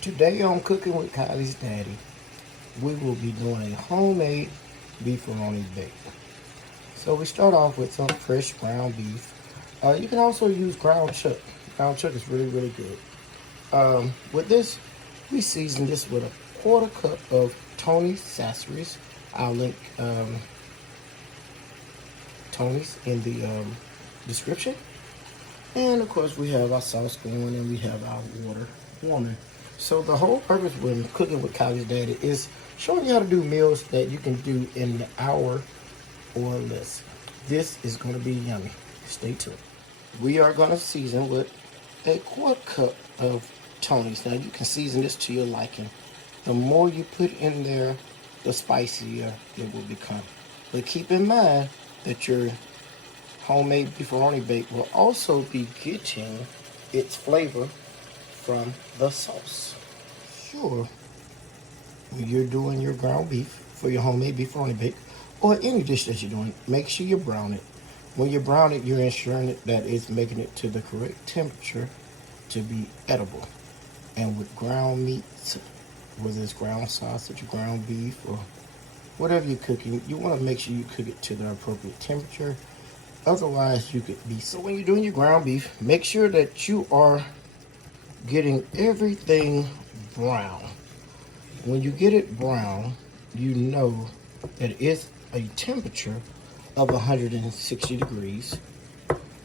Today on Cooking with Kylie's Daddy, we will be doing a homemade beefaroni bake. So we start off with some fresh ground beef. You can also use ground chuck. Ground chuck is really, really good. With this, we season this with a quarter cup of Tony's Sasseries. I'll link Tony's in the description. And of course, we have our sauce going and we have our water warming. So the whole purpose when cooking with Kylie's Daddy is showing you how to do meals that you can do in an hour or less. This is going to be yummy. Stay tuned. We are going to season with a quarter cup of Tony's. Now you can season this to your liking. The more you put in there, the spicier it will become. But keep in mind that your homemade beefaroni bake will also be getting its flavor from the sauce. Sure, when you're doing your ground beef for your homemade beefaroni bake or any dish that you're doing, make sure you brown it. When you brown it, you're ensuring that it's making it to the correct temperature to be edible. And with ground meats, whether it's ground sausage or ground beef or whatever you're cooking, you want to make sure you cook it to the appropriate temperature. Otherwise, you could be. So when you're doing your ground beef, make sure that you are getting everything brown. When you get it brown, you know that it's a temperature of 160 degrees,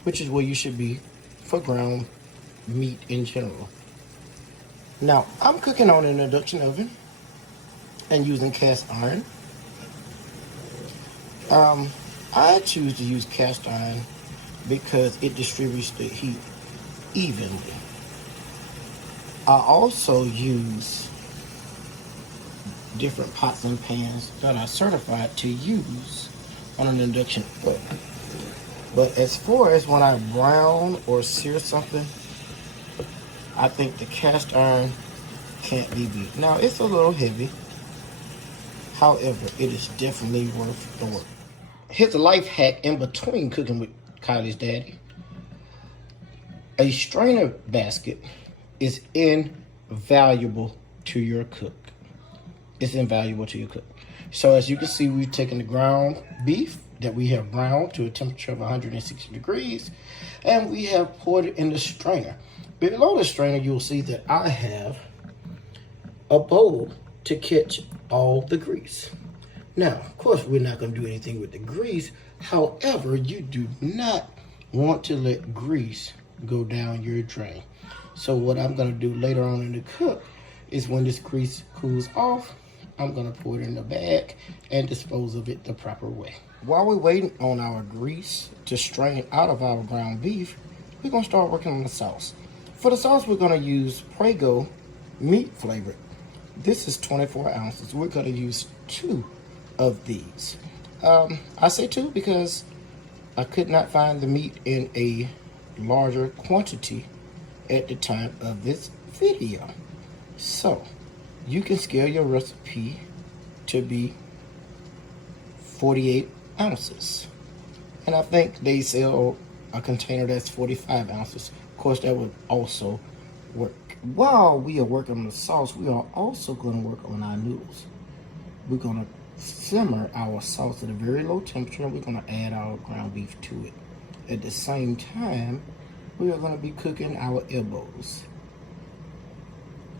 which is where you should be for ground meat in general. Now, I'm cooking on an induction oven and using cast iron. I choose to use cast iron because it distributes the heat evenly. I also use different pots and pans that are certified to use on an induction oven. But as far as when I brown or sear something, I think the cast iron can't be beat. Now, it's a little heavy. However, it is definitely worth the work. Here's a life hack in between cooking with Kylie's Daddy. A strainer basket is invaluable to your cook. It's invaluable to your cook. So as you can see, we've taken the ground beef that we have browned to a temperature of 160 degrees, and we have poured it in the strainer. Below the strainer, you'll see that I have a bowl to catch all the grease. Now, of course, we're not going to do anything with the grease. However, you do not want to let grease go down your drain. So what I'm going to do later on in the cook is when this grease cools off, I'm going to pour it in the bag and dispose of it the proper way. While we're waiting on our grease to strain out of our ground beef, we're going to start working on the sauce. For the sauce, we're going to use Prego meat flavored. This is 24 ounces. We're going to use 2 of these. I say 2 because I could not find the meat in a larger quantity at the time of this video. So you can scale your recipe to be 48 ounces. And I think they sell a container that's 45 ounces. Of course, that would also work. While we are working on the sauce, we are also going to work on our noodles. We're going to simmer our sauce at a very low temperature, and we're going to add our ground beef to it. At the same time, we are going to be cooking our elbows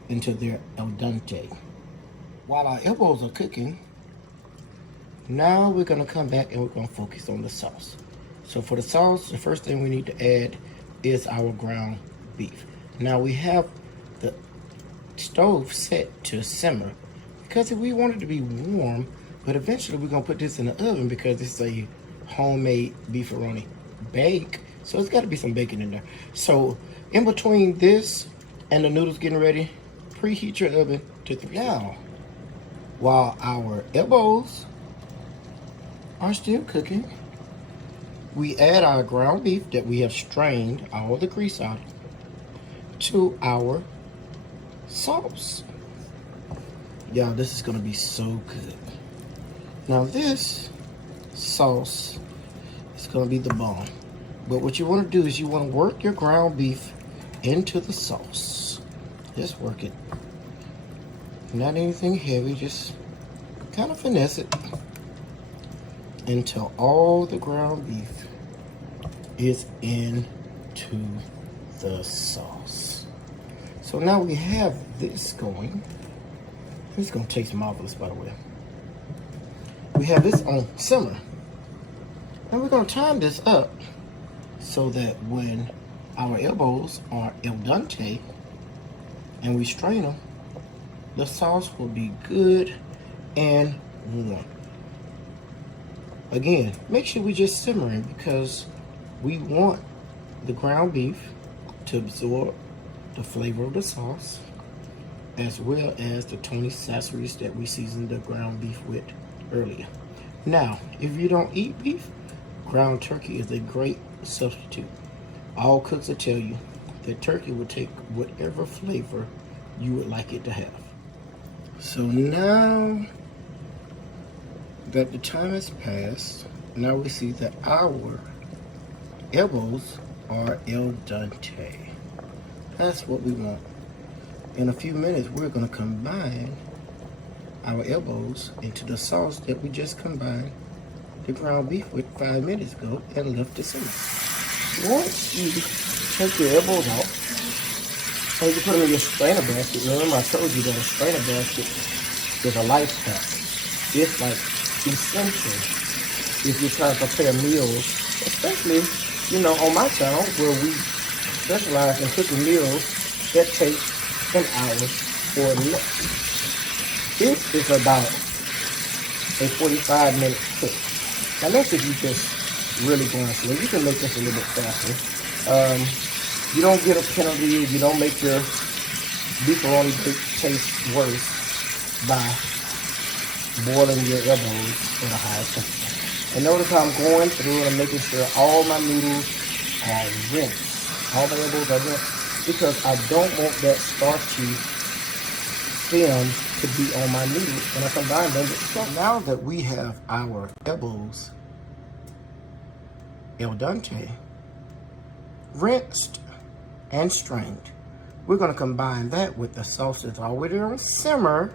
until they're al dente. While our elbows are cooking, now we're going to come back and we're going to focus on the sauce. So for the sauce, the first thing we need to add is our ground beef. Now we have the stove set to simmer because we want it to be warm, but eventually we're going to put this in the oven because it's a homemade beefaroni bake, so it's got to be some bacon in there. So in between this and the noodles getting ready, preheat your oven to 3. Now, while our elbows are still cooking, we add our ground beef that we have strained all the grease out to our sauce. Y'all, this is gonna be so good. Now this sauce is gonna be the bomb. But what you wanna do is you wanna work your ground beef into the sauce. Just work it Not anything heavy, just kind of finesse it until all the ground beef is into the sauce. So now we have this going. It's gonna taste marvelous, by the way. We have this on simmer. And we're gonna time this up so that when our elbows are al dente and we strain them, the sauce will be good and warm. Again, make sure we just simmering because we want the ground beef to absorb the flavor of the sauce as well as the Tony Sasseries that we seasoned the ground beef with earlier. Now, if you don't eat beef, ground turkey is a great substitute. All cooks will tell you that turkey will take whatever flavor you would like it to have. So now that the time has passed, now we see that our elbows are al dente. That's what we want. In a few minutes, we're going to combine our elbows into the sauce that we just combined the ground beef with 5 minutes ago and left to simmer. Once you take your elbows out, and you put them in your strainer basket. Remember I told you that a strainer basket is a life hack. It's like essential if you're trying to prepare meals, especially, you know, on my channel where we specialize in cooking meals that take an hour or less. This is about a 45-minute cook. Now that's if you just really going slow. You can make this a little bit faster. You don't get a penalty if you don't make your beefaroni taste worse by boiling your elbows at a high temperature. And notice how I'm going through and I'm making sure all my noodles are rinsed. All my elbows are rinsed because I don't want that starchy film to be on my noodles when I combine them with sauce. Now that we have our elbows al dente, rinsed, and strained, we're going to combine that with the sauce that's already on simmer,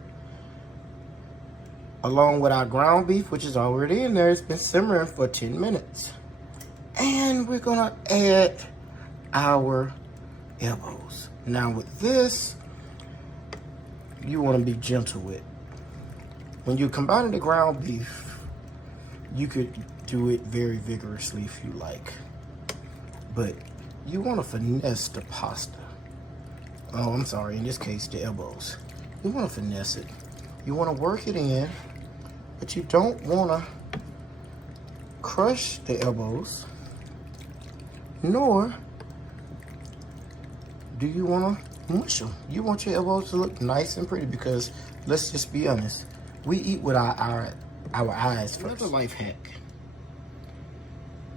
along with our ground beef, which is already in there. It's been simmering for 10 minutes. And we're going to add our elbows. Now with this, you want to be gentle with. When you're combining the ground beef, you could do it very vigorously if you like. But you want to finesse the pasta. Oh, I'm sorry, in this case, the elbows. You want to finesse it. You want to work it in, but you don't want to crush the elbows, nor do you want to mush them. You want your elbows to look nice and pretty because, let's just be honest, we eat with our eyes first. Another life hack.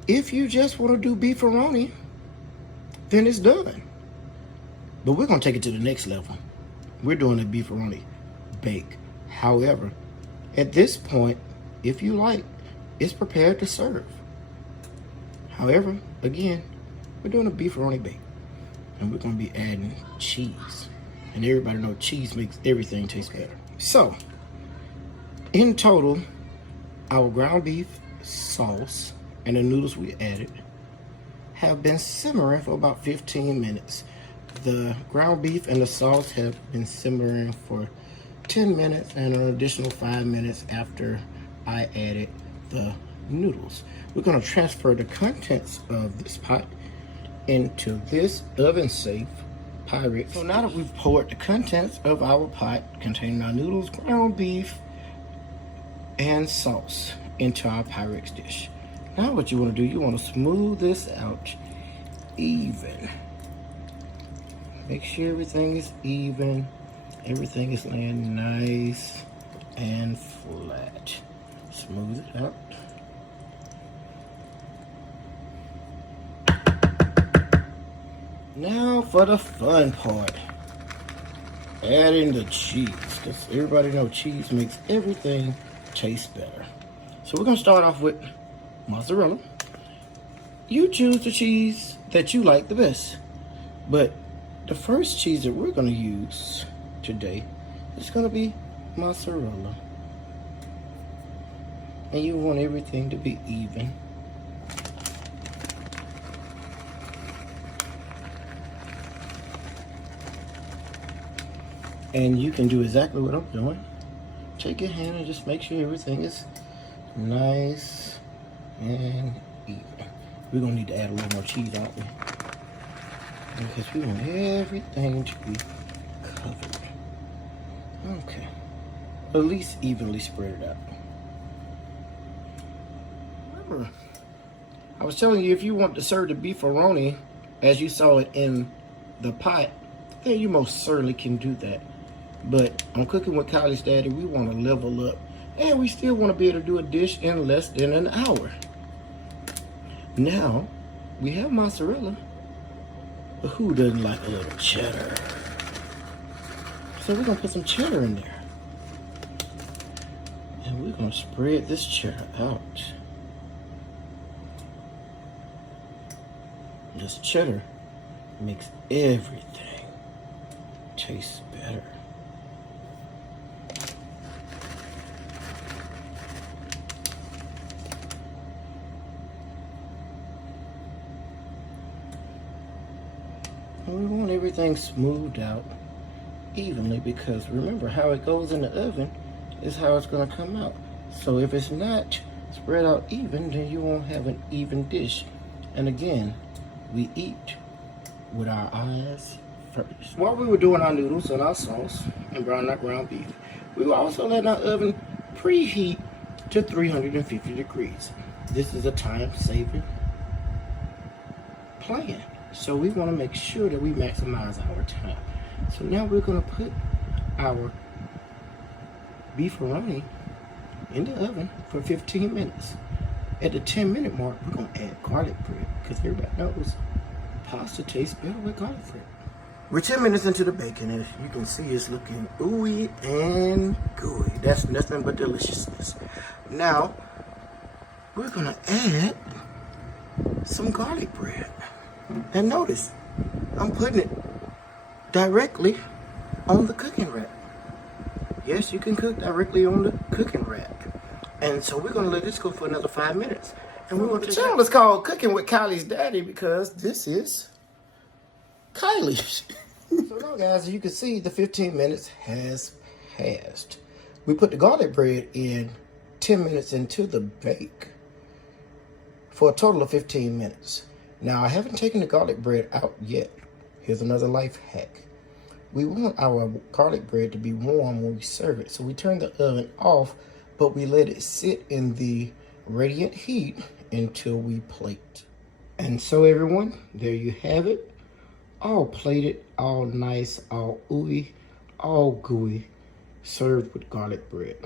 If you just want to do beefaroni, then it's done. But we're going to take it to the next level. We're doing a beefaroni bake. However, at this point, if you like, it's prepared to serve. However, again, we're doing a beefaroni bake. And we're going to be adding cheese. And everybody knows cheese makes everything taste better. So, in total, our ground beef sauce and the noodles we added have been simmering for about 15 minutes. The ground beef and the sauce have been simmering for 10 minutes and an additional 5 minutes after I added the noodles. We're going to transfer the contents of this pot into this oven-safe Pyrex. So now that we've poured the contents of our pot containing our noodles, ground beef, and sauce into our Pyrex dish. Now what you want to do, you want to smooth this out even. Make sure everything is even. Everything is laying nice and flat. Smooth it out. Now for the fun part. Adding the cheese. Because everybody knows cheese makes everything taste better. So we're going to start off with mozzarella. You choose the cheese that you like the best. But the first cheese that we're going to use today It's gonna be mozzarella. And you want everything to be even. And you can do exactly what I'm doing. Take your hand and just make sure everything is nice and even. We're gonna need to add a little more cheese, aren't we? Because we want everything to be covered. Okay. At least evenly spread it out. Remember, I was telling you, if you want to serve the beefaroni as you saw it in the pot, then you most certainly can do that. But on Cooking with Kylie's Daddy, we want to level up. And we still want to be able to do a dish in less than an hour. Now, we have mozzarella. But who doesn't like a little cheddar? So we're going to put some cheddar in there. And we're going to spread this cheddar out. This cheddar makes everything taste better. And we want everything smoothed out evenly, because remember, how it goes in the oven is how it's going to come out. So if it's not spread out even, then you won't have an even dish. And again, we eat with our eyes first. While we were doing our noodles and our sauce and browning our ground beef, we were also letting our oven preheat to 350 degrees. This is a time-saving plan. So we want to make sure that we maximize our time. So now we're going to put our beefaroni in the oven for 15 minutes. At the 10-minute mark, we're going to add garlic bread, because everybody knows pasta tastes better with garlic bread. We're 10 minutes into the bacon, and as you can see, it's looking ooey and gooey. That's nothing but deliciousness. Now, we're going to add some garlic bread. And notice, I'm putting it directly on the cooking rack. Yes, you can cook directly on the cooking rack. And so we're going to let this go for another 5 minutes. And we're going to... The channel is called Cooking with Kylie's Daddy because this is Kylie's. So now, guys, as you can see, the 15 minutes has passed. We put the garlic bread in 10 minutes into the bake for a total of 15 minutes. Now, I haven't taken the garlic bread out yet. Here's another life hack. We want our garlic bread to be warm when we serve it. So we turn the oven off, but we let it sit in the radiant heat until we plate. And so everyone, there you have it. All plated, all nice, all ooey, all gooey, served with garlic bread.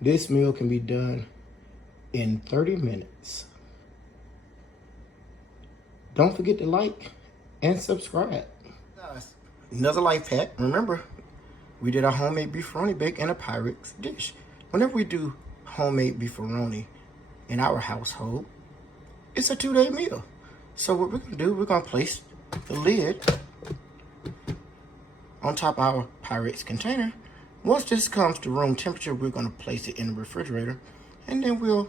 This meal can be done in 30 minutes. Don't forget to like and subscribe. Another life hack. Remember, we did a homemade beefaroni bake in a Pyrex dish. Whenever we do homemade beefaroni in our household, it's a 2-day meal. So what we're going to do, we're going to place the lid on top of our Pyrex container. Once this comes to room temperature, we're going to place it in the refrigerator, and then we'll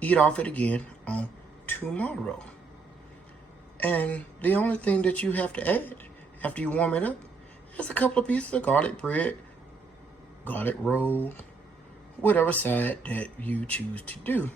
eat off it again on tomorrow. And the only thing that you have to add after you warm it up is a couple of pieces of garlic bread, garlic roll, whatever side that you choose to do.